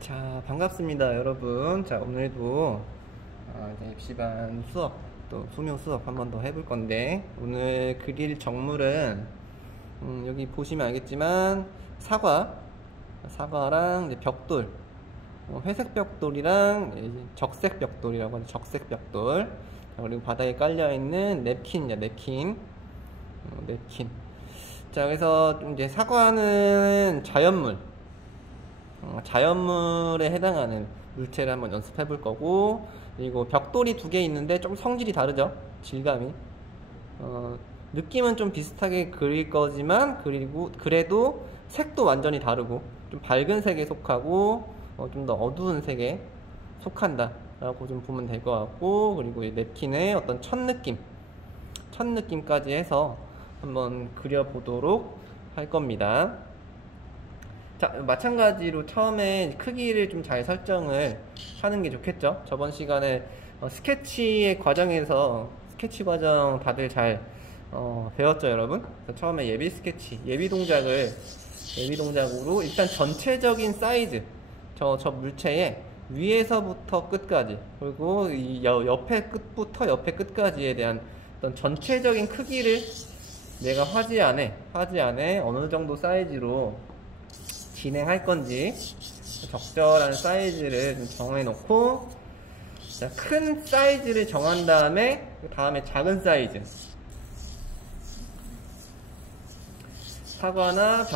자, 반갑습니다, 여러분. 자, 오늘도 이제 입시반 수업, 또 수능 수업 한 번 더 해볼 건데, 오늘 그릴 정물은, 여기 보시면 알겠지만, 사과랑 이제 벽돌, 회색 벽돌이랑 이제 적색 벽돌이라고 하죠. 적색 벽돌. 자, 그리고 바닥에 깔려있는 냅킨이야, 냅킨. 냅킨. 자, 그래서 이제 사과는 자연물에 해당하는 물체를 한번 연습해 볼 거고, 그리고 벽돌이 두 개 있는데 좀 성질이 다르죠. 질감이. 느낌은 좀 비슷하게 그릴 거지만, 그래도 색도 완전히 다르고, 좀 밝은 색에 속하고, 좀 더 어두운 색에 속한다 라고 좀 보면 될 것 같고, 그리고 이 냅킨의 어떤 첫 느낌까지 해서 한번 그려보도록 할 겁니다. 자, 마찬가지로 처음에 크기를 좀 잘 설정을 하는 게 좋겠죠. 저번 시간에 스케치의 과정에서 스케치 과정 다들 잘 배웠죠, 여러분? 그래서 처음에 예비 동작으로 일단 전체적인 사이즈, 저 물체의 위에서부터 끝까지, 그리고 이 옆에 끝부터 옆에 끝까지에 대한 어떤 전체적인 크기를 내가 화지 안에 어느 정도 사이즈로 진행할 건지 적절한 사이즈를 좀 정해 놓고, 자, 큰 사이즈를 정한 다음에 작은 사이즈, 사과나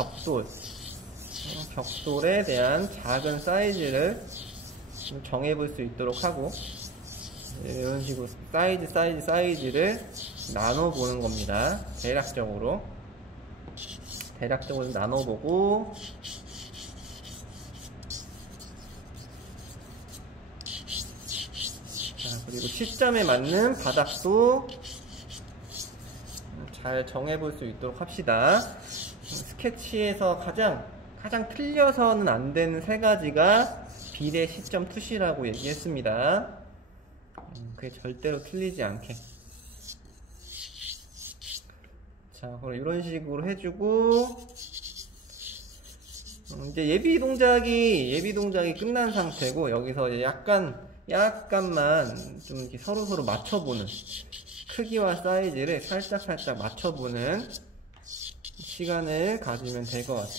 벽돌에 대한 작은 사이즈를 좀 정해 볼 수 있도록 하고, 이런 식으로 사이즈를 나눠 보는 겁니다. 대략적으로 나눠보고, 그리고 시점에 맞는 바닥도 잘 정해볼 수 있도록 합시다. 스케치에서 가장 틀려서는 안 되는 세 가지가 비례, 시점, 투시라고 얘기했습니다. 그게 절대로 틀리지 않게. 자, 그럼 이런 식으로 해주고, 이제 예비 동작이 끝난 상태고, 여기서 이제 약간만 좀 이렇게 서로 맞춰보는, 크기와 사이즈를 살짝 맞춰보는 시간을 가지면 될 것 같아요.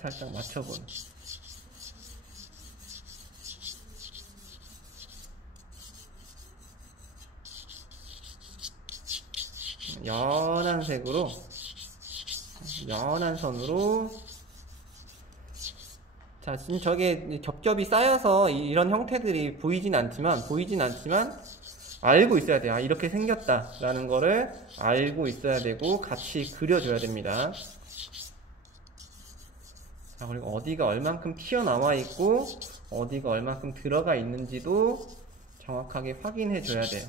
살짝 맞춰보는. 연한 선으로. 자, 지금 저게 겹겹이 쌓여서 이런 형태들이 보이진 않지만 알고 있어야 돼요. 아, 이렇게 생겼다라는 거를 알고 있어야 되고 같이 그려줘야 됩니다. 자, 그리고 어디가 얼만큼 튀어나와 있고 어디가 얼만큼 들어가 있는지도 정확하게 확인해 줘야 돼요.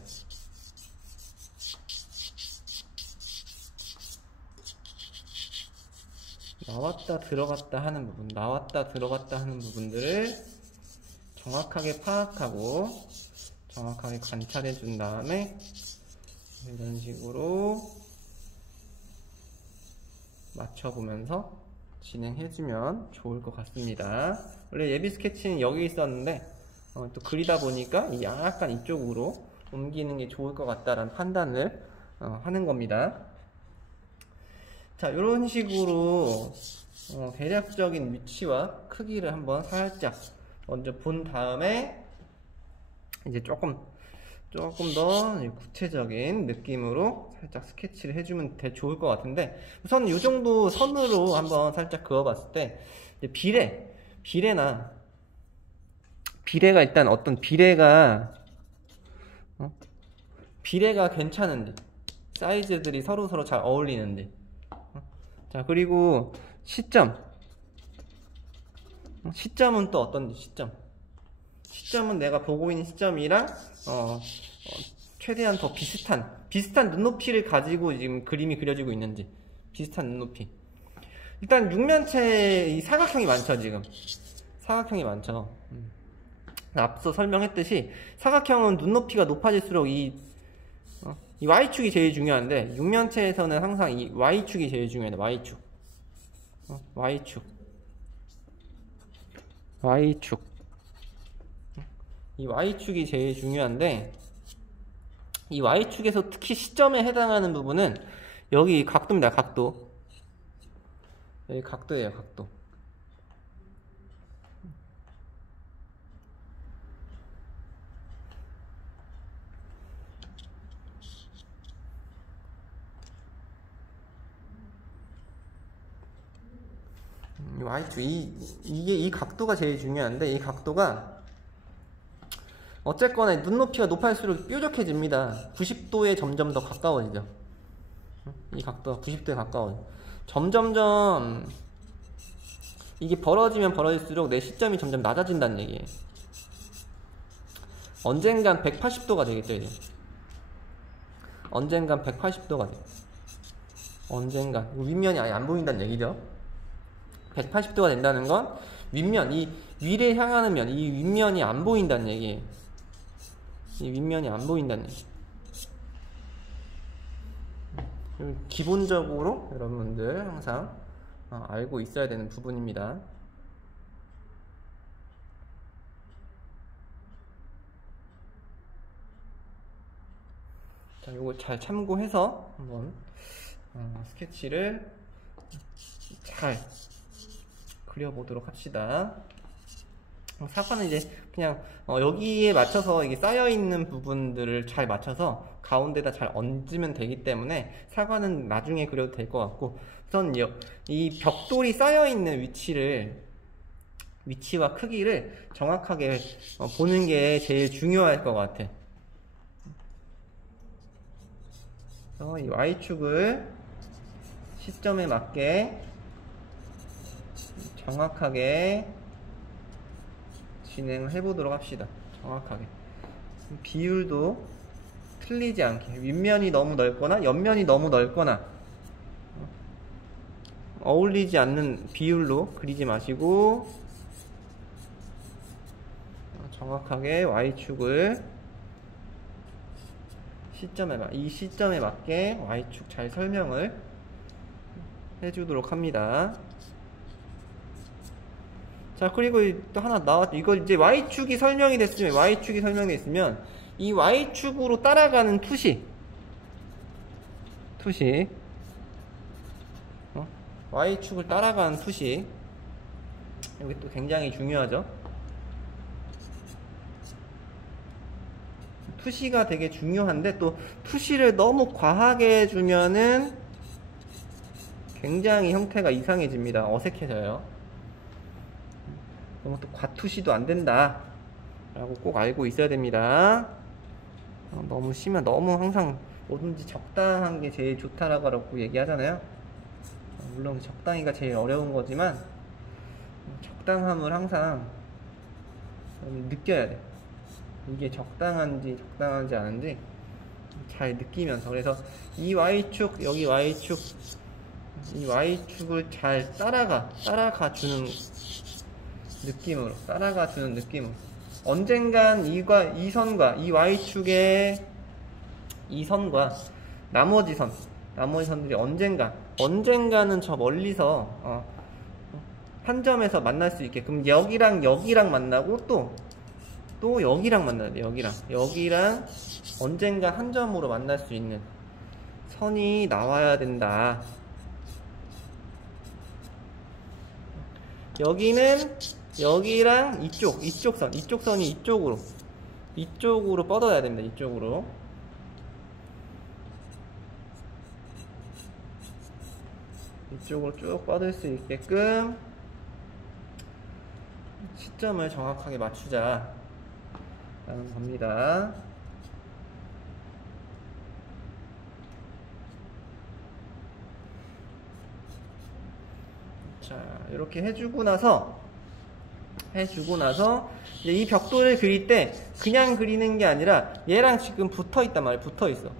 나왔다 들어갔다 하는 부분들을 정확하게 파악하고 정확하게 관찰해 준 다음에 이런 식으로 맞춰보면서 진행해주면 좋을 것 같습니다. 원래 예비 스케치는 여기 있었는데 또 그리다 보니까 약간 이쪽으로 옮기는 게 좋을 것 같다라는 판단을 하는 겁니다. 자, 이런 식으로 대략적인 위치와 크기를 한번 살짝 먼저 본 다음에 이제 조금 더 구체적인 느낌으로 살짝 스케치를 해주면 좋을 것 같은데, 우선 이 정도 선으로 한번 살짝 그어봤을 때 비례가 일단 어떤 비례가 괜찮은지, 사이즈들이 서로 잘 어울리는지. 자, 그리고 시점은 또 어떤지. 시점은 내가 보고 있는 시점이랑 최대한 더 비슷한 눈높이를 가지고 지금 그림이 그려지고 있는지, 비슷한 눈높이. 일단 육면체 이 사각형이 많죠. 지금 사각형이 많죠. 앞서 설명했듯이 사각형은 눈높이가 높아질수록 이 Y축이 제일 중요한데, 육면체에서는 항상 이 Y축이 제일 중요해요. Y축. Y축. 이 Y축이 제일 중요한데, 이 Y축에서 특히 시점에 해당하는 부분은 여기 각도입니다. 각도. 여기 각도예요. 각도. Y축, 이 각도가 제일 중요한데, 이 각도가 어쨌거나 눈높이가 높아질수록 뾰족해집니다. 90도에 점점 더 가까워지죠. 이 각도가 90도에 가까워요. 점점점 이게 벌어지면 벌어질수록 내 시점이 점점 낮아진다는 얘기예요. 언젠간 180도가 되겠죠, 이제. 언젠간 180도가 돼요. 언젠간. 윗면이 아예 안 보인다는 얘기죠. 180도가 된다는 건 윗면, 이 위를 향하는 면, 이 윗면이 안 보인다는 얘기예요. 이 윗면이 안 보인다는 얘기. 기본적으로 여러분들 항상 알고 있어야 되는 부분입니다. 자, 요걸 잘 참고해서 한번 스케치를 잘 그려보도록 합시다. 사과는 이제 그냥 여기에 맞춰서 이게 쌓여있는 부분들을 잘 맞춰서 가운데다 잘 얹으면 되기 때문에 사과는 나중에 그려도 될 것 같고, 우선 이 벽돌이 쌓여있는 위치와 크기를 정확하게 보는 게 제일 중요할 것 같아. 그래서 이 Y축을 시점에 맞게 정확하게 진행을 해보도록 합시다. 정확하게. 비율도 틀리지 않게. 윗면이 너무 넓거나 옆면이 너무 넓거나 어울리지 않는 비율로 그리지 마시고 정확하게 Y축을 이 시점에 맞게 Y축 잘 설명을 해주도록 합니다. 자, 그리고 또 하나 나왔죠. 이거 이제 Y축이 설명이 됐으면 이 Y축으로 따라가는 투시 Y축을 따라가는 투시, 여기 또 굉장히 중요하죠. 투시가 되게 중요한데, 또 투시를 너무 과하게 해주면은 굉장히 형태가 이상해집니다. 어색해져요. 너무 또 과투시도 안 된다 라고 꼭 알고 있어야 됩니다. 너무 심한, 너무 항상 뭐든지 적당한 게 제일 좋다라고 얘기하잖아요. 물론 적당히가 제일 어려운 거지만 적당함을 항상 느껴야 돼. 이게 적당한지 아닌지 잘 느끼면서. 그래서 이 Y축, 여기 Y축, 이 Y축을 잘 따라가 주는 느낌으로, 언젠간 이 선과 이 Y축의 이 선과 나머지 선들이 언젠가는 저 멀리서 한 점에서 만날 수 있게. 그럼 여기랑 만나고 또 여기랑 만나야 돼. 여기랑 언젠가 한 점으로 만날 수 있는 선이 나와야 된다. 여기는 여기랑 이쪽 선이 이쪽으로 뻗어야 됩니다. 이쪽으로 쭉 뻗을 수 있게끔 시점을 정확하게 맞추자 라는 겁니다. 자, 이렇게 해주고 나서 이제 이 벽돌을 그릴 때 그냥 그리는 게 아니라 얘랑 지금 붙어있단 말이에요. 붙어있어.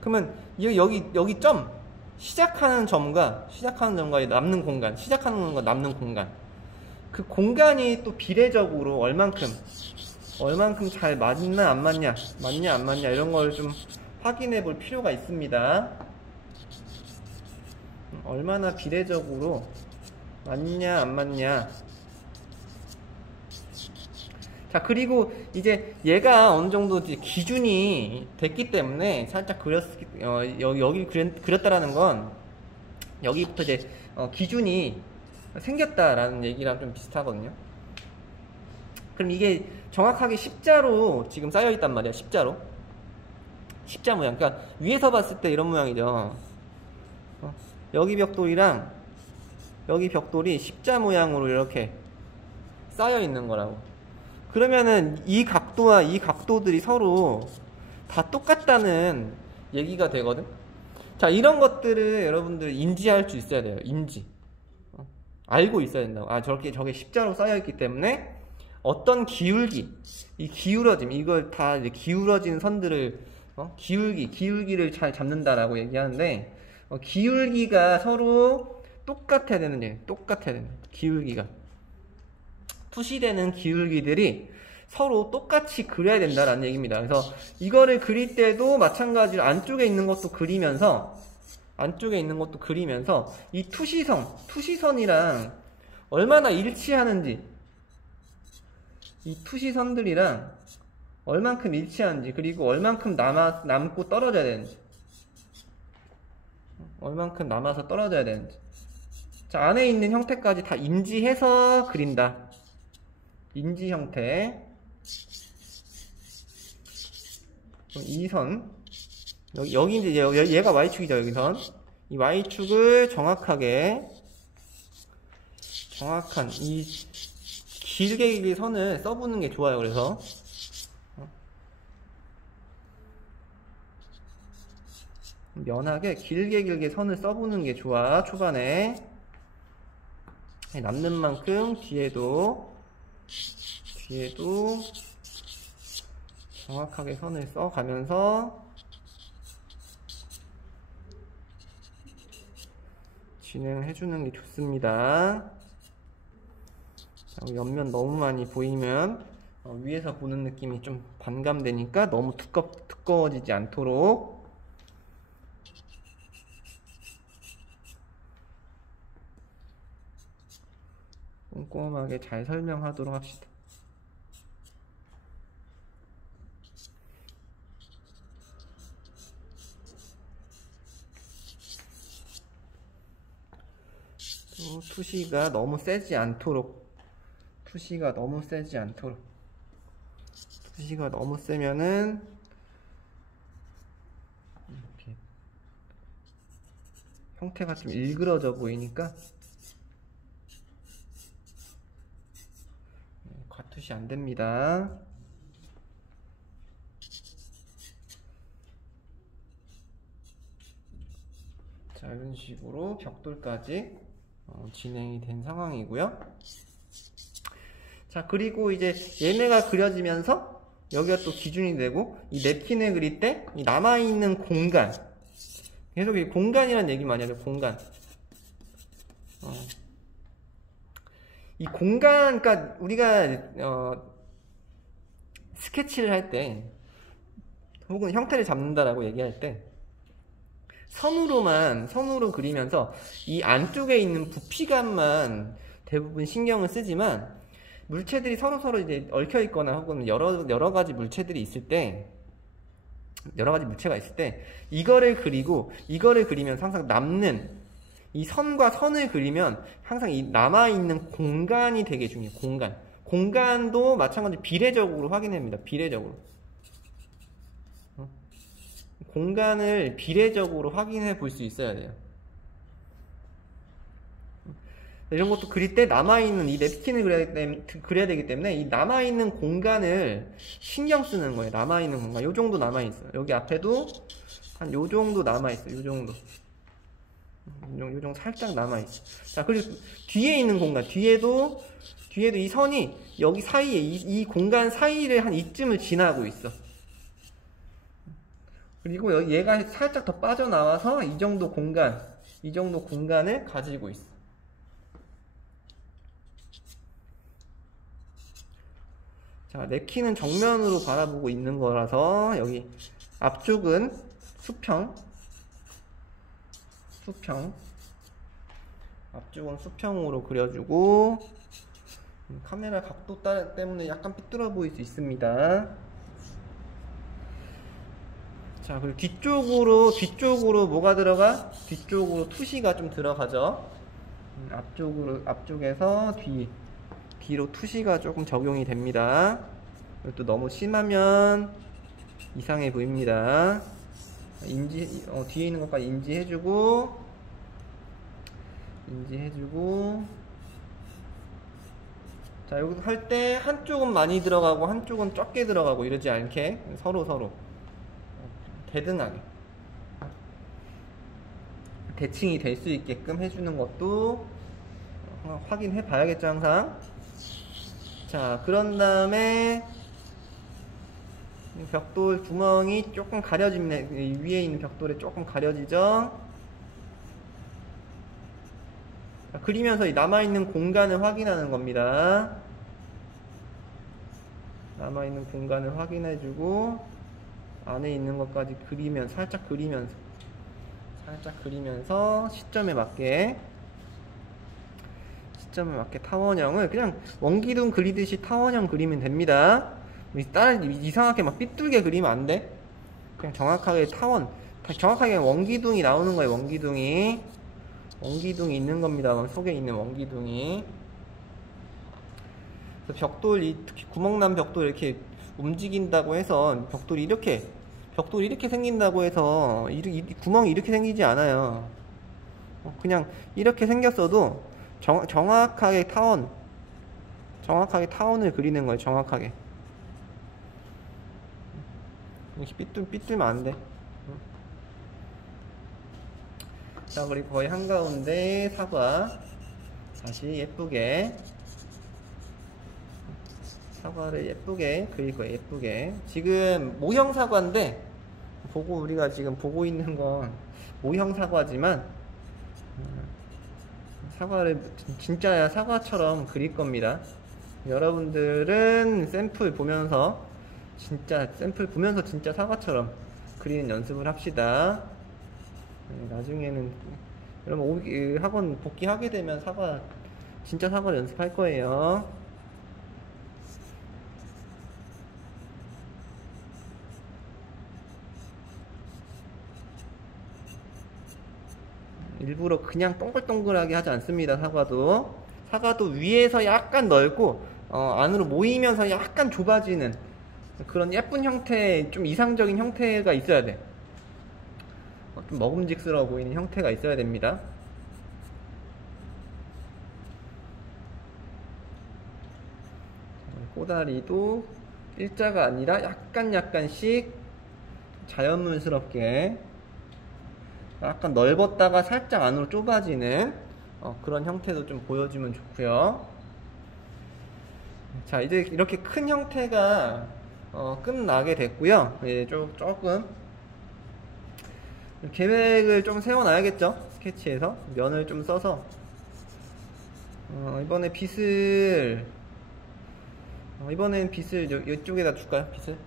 그러면 여기 점, 시작하는 점과 남는 공간, 그 공간이 또 비례적으로 얼만큼 잘 맞나 안 맞냐 이런 걸 좀 확인해 볼 필요가 있습니다. 얼마나 비례적으로 맞냐 안 맞냐 자, 그리고 이제 얘가 어느 정도 이제 기준이 됐기 때문에 살짝 여기 그렸다라는 건 여기부터 이제 기준이 생겼다라는 얘기랑 좀 비슷하거든요. 그럼 이게 정확하게 십자로 지금 쌓여 있단 말이야. 십자로. 십자 모양. 그러니까 위에서 봤을 때 이런 모양이죠. 여기 벽돌이랑 여기 벽돌이 십자 모양으로 이렇게 쌓여 있는 거라고. 그러면은 이 각도와 이 각도들이 서로 다 똑같다는 얘기가 되거든. 자, 이런 것들을 여러분들 인지할 수 있어야 돼요. 인지. 알고 있어야 된다고. 아, 저게 십자로 쌓여 있기 때문에 어떤 기울기, 이 기울어짐, 이걸 다 이제 기울어진 선들을 기울기를 잘 잡는다라고 얘기하는데, 기울기가 서로 똑같아야 되는 기울기가 푸시되는 기울기들이 서로 똑같이 그려야 된다라는 얘기입니다. 그래서 이거를 그릴 때도 마찬가지로 안쪽에 있는 것도 그리면서 이 투시선이랑 얼마나 일치하는지, 이 투시선들이랑 얼만큼 일치하는지, 그리고 얼만큼 남고 떨어져야 되는지, 얼만큼 남아서 떨어져야 되는지. 자, 안에 있는 형태까지 다 인지해서 그린다. 인지 형태. 이 선, 여기 이제 얘가 Y축이죠, 여기 선. 이 Y축을 정확한 이 길게 선을 써보는 게 좋아요. 그래서 면하게 길게 선을 써보는 게 좋아. 초반에 남는 만큼 뒤에도 정확하게 선을 써가면서 진행해주는 게 좋습니다. 옆면 너무 많이 보이면 위에서 보는 느낌이 좀 반감되니까 너무 두꺼워지지 않도록 꼼꼼하게 잘 설명하도록 합시다. 또 투시가 너무 세지 않도록 투시가 너무 세면은 이렇게 형태가 좀 일그러져 보이니까 과투시 안 됩니다. 자, 이런 식으로 벽돌까지 진행이 된 상황이고요. 자, 그리고 이제 얘네가 그려지면서 여기가 또 기준이 되고, 이 냅킨을 그릴 때 이 남아있는 공간, 계속 이 공간이라는 얘기 많이 하죠. 공간. 이 공간, 그러니까 우리가 스케치를 할 때 혹은 형태를 잡는다라고 얘기할 때 선으로 그리면서 이 안쪽에 있는 부피감만 대부분 신경을 쓰지만, 물체들이 서로 이제 얽혀 있거나 혹은 여러 가지 물체들이 있을 때, 여러 가지 물체가 있을 때 이거를 그리면 항상 남는 이 선과 선을 그리면 항상 이 남아있는 공간이 되게 중요해요. 공간도 마찬가지로 비례적으로 확인합니다. 비례적으로. 공간을 비례적으로 확인해 볼 수 있어야 돼요. 이런 것도 그릴 때 남아있는 이 냅킨을 그려야 되기 때문에 이 남아있는 공간을 신경 쓰는 거예요. 남아있는 공간. 요 정도 남아있어요. 여기 앞에도 한 요 정도 남아있어요. 요 정도 살짝 남아있어요. 자, 그리고 뒤에 있는 공간. 뒤에도 이 선이 여기 사이에, 이 공간 사이를 한 이쯤을 지나고 있어. 그리고 얘가 살짝 더 빠져나와서 이 정도 공간을 가지고 있어. 자, 냅킨은 정면으로 바라보고 있는 거라서 여기 앞쪽은 수평. 앞쪽은 수평으로 그려주고, 카메라 각도 때문에 약간 삐뚤어 보일 수 있습니다. 자, 그리고 뒤쪽으로 뭐가 들어가? 뒤쪽으로 투시가 좀 들어가죠. 앞쪽에서 뒤로 투시가 조금 적용이 됩니다. 이것도 너무 심하면 이상해 보입니다. 뒤에 있는 것까지 인지해주고, 자, 여기서 할 때 한쪽은 많이 들어가고 한쪽은 적게 들어가고 이러지 않게 서로 대등하게 대칭이 될 수 있게끔 해주는 것도 확인해 봐야겠죠, 항상. 자, 그런 다음에 벽돌 구멍이 조금 가려지네. 위에 있는 벽돌에 조금 가려지죠. 자, 그리면서 남아있는 공간을 확인하는 겁니다. 남아있는 공간을 확인해주고 안에 있는 것까지 살짝 그리면서 시점에 맞게 타원형을 그냥 원기둥 그리듯이 타원형 그리면 됩니다. 이상하게 막 삐뚤게 그리면 안 돼. 그냥 정확하게 정확하게 원기둥이 나오는 거예요. 원기둥이 있는 겁니다. 속에 있는 원기둥이. 특히 구멍난 벽돌 이렇게 움직인다고 해서 벽돌이 이렇게 생긴다고 해서 구멍이 이렇게 생기지 않아요. 그냥 이렇게 생겼어도 정확하게 타원을 그리는 거예요. 정확하게. 이렇게 삐뚤면 안 돼. 자, 그리고 거의 한가운데 사과 다시 예쁘게 사과를 예쁘게 그릴 거예요. 예쁘게. 지금 모형 사과인데 우리가 지금 보고 있는 건 모형 사과지만 사과를 진짜 사과처럼 그릴 겁니다. 여러분들은 샘플 보면서 진짜 사과처럼 그리는 연습을 합시다. 나중에는 여러분 학원 복귀하게 되면 진짜 사과를 연습할 거예요. 일부러 그냥 동글동글하게 하지 않습니다. 사과도 위에서 약간 넓고 안으로 모이면서 약간 좁아지는 그런 예쁜 형태, 좀 이상적인 형태가 있어야 돼. 좀 먹음직스러워 보이는 형태가 있어야 됩니다. 꼬다리도 일자가 아니라 약간씩 자연물스럽게 약간 넓었다가 살짝 안으로 좁아지는 그런 형태도 좀 보여주면 좋고요. 자, 이제 이렇게 큰 형태가 끝나게 됐고요. 이제 조금 계획을 좀 세워놔야겠죠. 스케치에서 면을 좀 써서 이번엔 빗을 이쪽에다 줄까요? 빗을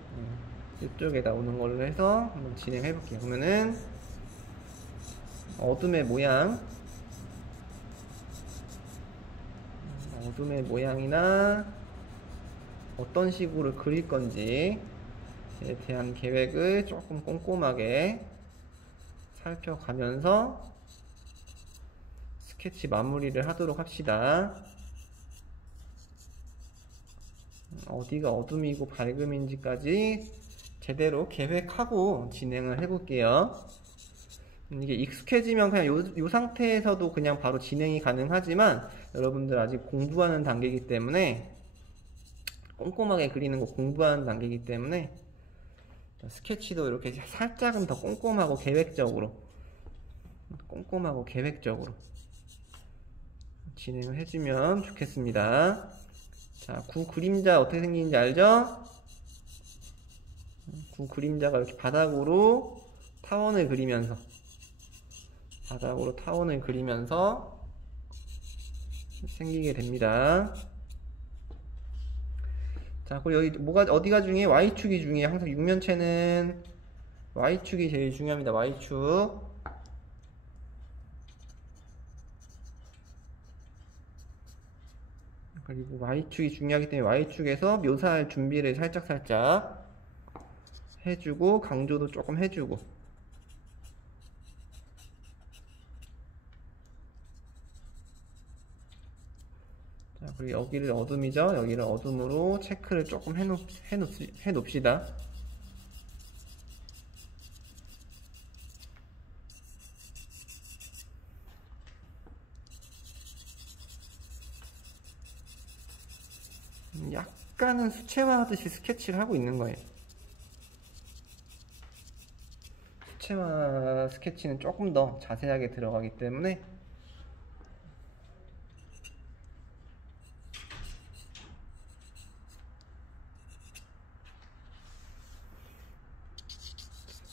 이쪽에다 오는 걸로 해서 한번 진행해 볼게요. 그러면은 어둠의 모양이나 어떤 식으로 그릴 건지에 대한 계획을 조금 꼼꼼하게 살펴가면서 스케치 마무리를 하도록 합시다. 어디가 어둠이고 밝음인지까지 제대로 계획하고 진행을 해볼게요. 이게 익숙해지면 그냥 요 상태에서도 그냥 바로 진행이 가능하지만 여러분들 아직 공부하는 단계이기 때문에 꼼꼼하게 그리는 거 공부하는 단계이기 때문에 스케치도 이렇게 살짝은 더 꼼꼼하고 계획적으로 진행을 해주면 좋겠습니다. 자, 구 그림자 어떻게 생기는지 알죠? 구 그림자가 이렇게 바닥으로 타원을 그리면서 생기게 됩니다. 자, 그리고 여기 어디가 중요해? Y축이 중요해. 항상 육면체는 Y축이 제일 중요합니다. Y축. 그리고 Y축이 중요하기 때문에 Y축에서 묘사할 준비를 살짝 해주고, 강조도 조금 해주고. 자, 그리고 여기를 어둠이죠? 여기를 어둠으로 체크를 조금 해놓읍시다. 약간은 수채화하듯이 스케치를 하고 있는 거예요. 수채화 스케치는 조금 더 자세하게 들어가기 때문에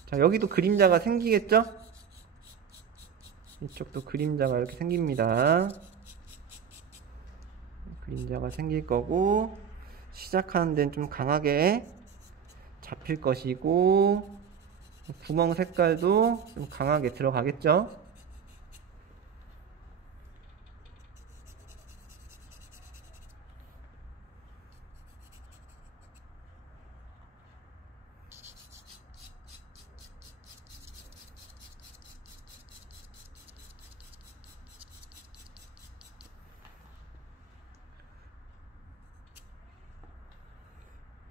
자, 여기도 그림자가 생기겠죠? 이쪽도 그림자가 이렇게 생깁니다. 그림자가 생길 거고, 시작하는 데는 좀 강하게 잡힐 것이고, 구멍 색깔도 좀 강하게 들어가겠죠?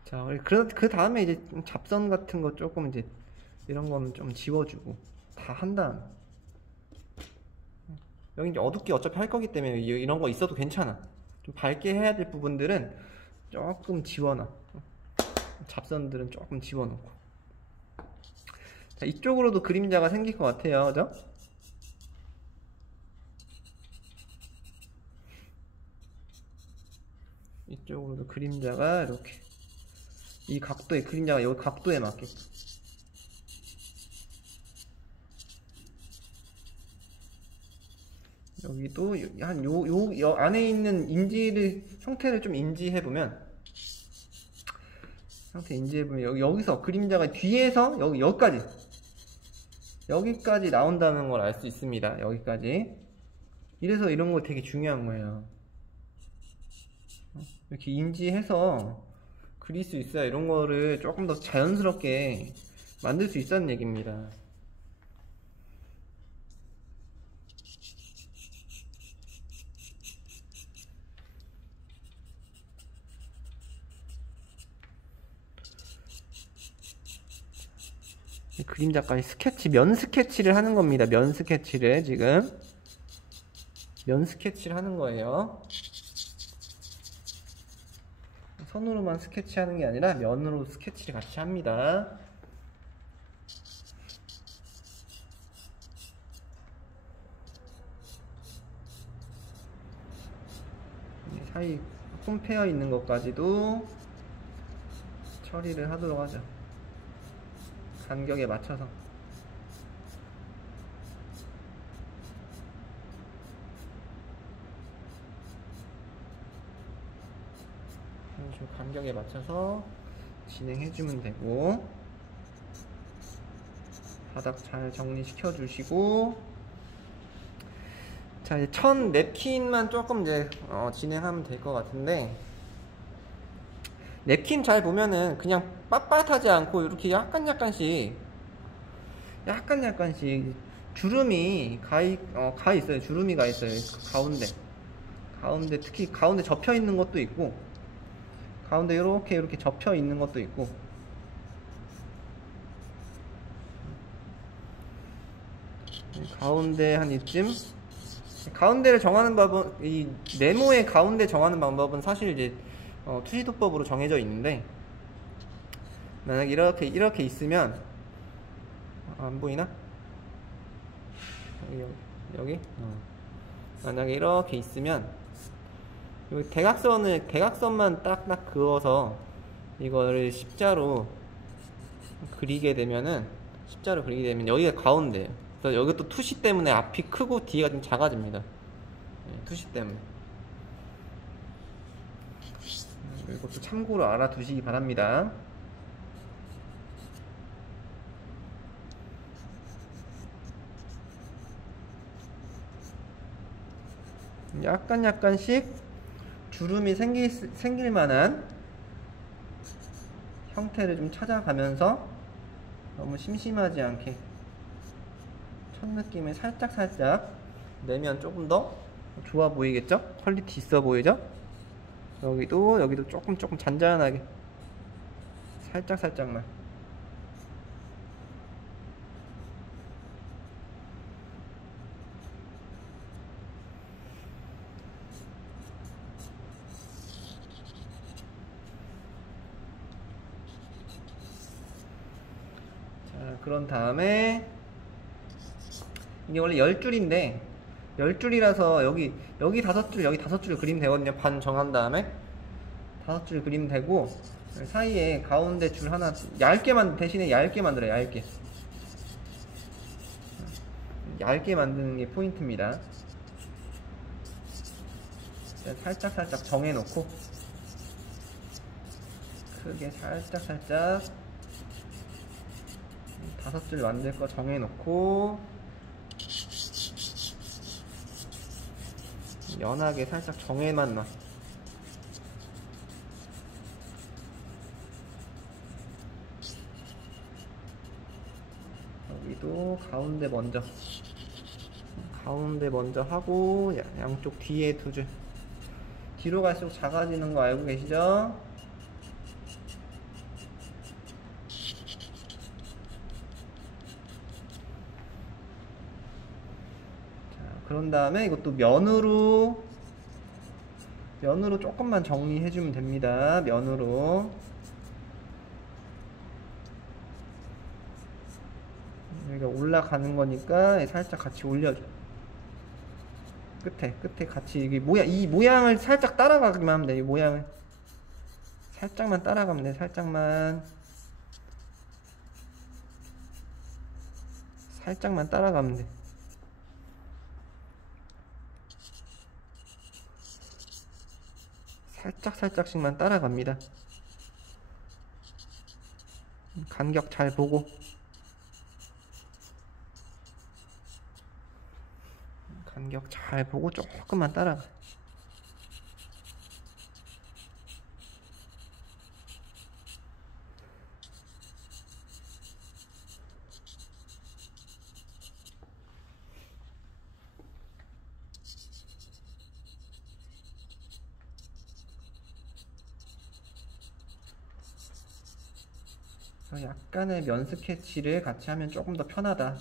자, 그 다음에 이제 잡선 같은 거 조금 이제 이런 거는 좀 지워주고 다 한 다음. 여기 이제 어둡게 어차피 할 거기 때문에 이런 거 있어도 괜찮아. 좀 밝게 해야 될 부분들은 조금 지워놔. 잡선들은 조금 지워놓고. 자, 이쪽으로도 그림자가 생길 것 같아요, 그죠? 이쪽으로도 그림자가 이렇게. 이 각도의 그림자가 여기 각도에 맞게. 여기도 한 요 안에 있는 형태를 좀 인지해보면, 여기서 그림자가 뒤에서 여기까지 나온다는 걸 알 수 있습니다. 여기까지. 이래서 이런 거 되게 중요한 거예요. 이렇게 인지해서 그릴 수 있어야 이런 거를 조금 더 자연스럽게 만들 수 있다는 얘기입니다. 그림자까지 면 스케치를 하는 겁니다. 면 스케치를 지금 면 스케치를 하는 거예요. 선으로만 스케치하는 게 아니라 면으로 스케치를 같이 합니다. 사이 홈 패여 있는 것까지도 처리를 하도록 하죠. 간격에 맞춰서. 간격에 맞춰서 진행해주면 되고, 바닥 잘 정리시켜 주시고, 자, 이제 천 냅킨만 조금 이제 진행하면 될 것 같은데, 냅킨 잘 보면은 그냥 빳빳하지 않고 이렇게 약간씩 주름이 가 있어요. 주름이 가 있어요. 가운데 특히 가운데 접혀 있는 것도 있고, 가운데 이렇게 접혀 있는 것도 있고. 가운데 한 이쯤. 가운데를 정하는 방법은, 이 네모의 가운데 정하는 방법은 사실 이제 투시도법으로 정해져 있는데, 만약 이렇게 있으면, 안 보이나? 여기? 만약에 이렇게 있으면, 여기 대각선만 딱딱 그어서 이거를 십자로 그리게 되면 여기가 가운데예요. 그래서 여기 또 투시 때문에 앞이 크고 뒤가 좀 작아집니다. 네, 투시 때문에. 이것도 참고로 알아두시기 바랍니다. 약간씩 주름이 생길 만한 형태를 좀 찾아가면서 너무 심심하지 않게 첫 느낌을 살짝 내면 조금 더 좋아 보이겠죠? 퀄리티 있어 보이죠? 여기도 조금 잔잔하게 살짝만. 자, 그런 다음에 이게 원래 10줄인데 10줄이라서 여기 5줄 여기 5줄 그리면 되거든요. 반 정한 다음에 5줄 그리면 되고, 사이에 가운데 줄 하나 대신에 얇게 만들어요. 얇게 만드는 게 포인트입니다. 살짝 정해놓고 크게 살짝 5줄 만들 거 정해놓고 연하게 살짝 정해만 놔. 여기도 가운데 먼저 하고 양쪽 뒤에 2줄. 뒤로 갈수록 작아지는 거 알고 계시죠? 그런 다음에 이것도 면으로 조금만 정리해주면 됩니다. 면으로. 여기가 올라가는 거니까 살짝 같이 올려줘. 끝에 같이 이 모양을 살짝 따라가기만 하면 돼. 이 모양을 살짝만 따라가면 돼. 살짝만 따라가면 돼. 살짝씩만 따라갑니다. 간격 잘 보고. 조금만 따라가. 약간의 면 스케치를 같이 하면 조금 더 편하다.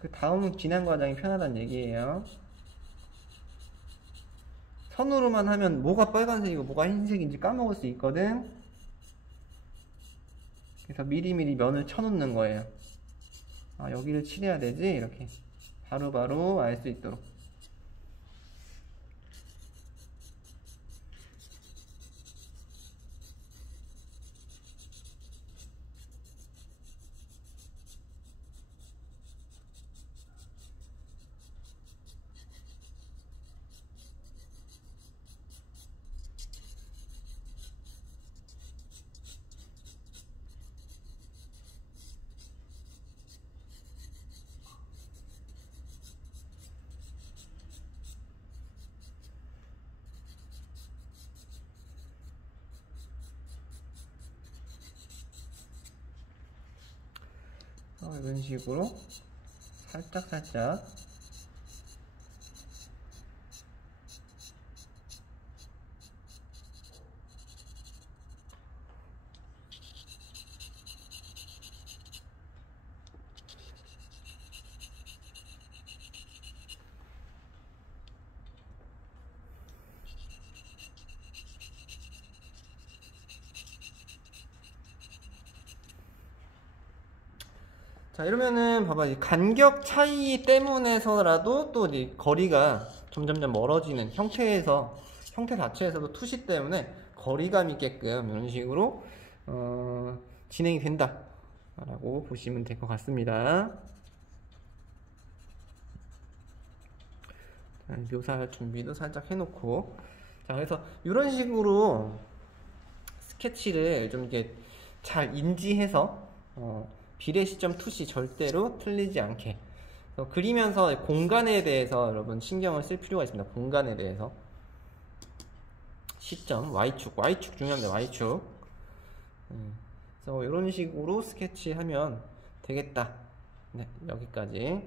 그 다음 진행 과정이 편하다는 얘기예요. 선으로만 하면 뭐가 빨간색이고 뭐가 흰색인지 까먹을 수 있거든. 그래서 미리미리 면을 쳐놓는 거예요. 아, 여기를 칠해야 되지? 이렇게 바로바로 알 수 있도록. 이런 식으로 살짝 자, 이러면은 봐봐, 이 간격 차이 때문에서라도 또 이 거리가 점점 멀어지는 형태 자체에서도 투시 때문에 거리감 있게끔 이런 식으로 진행이 된다 라고 보시면 될 것 같습니다. 자, 묘사할 준비도 살짝 해놓고, 자, 그래서 이런 식으로 스케치를 좀 이렇게 잘 인지해서 비례 시점 투시 절대로 틀리지 않게 그래서 그리면서 공간에 대해서 여러분 신경을 쓸 필요가 있습니다. 공간에 대해서. 시점, Y축 중요합니다. Y축. 그래서 이런 식으로 스케치하면 되겠다. 네, 여기까지.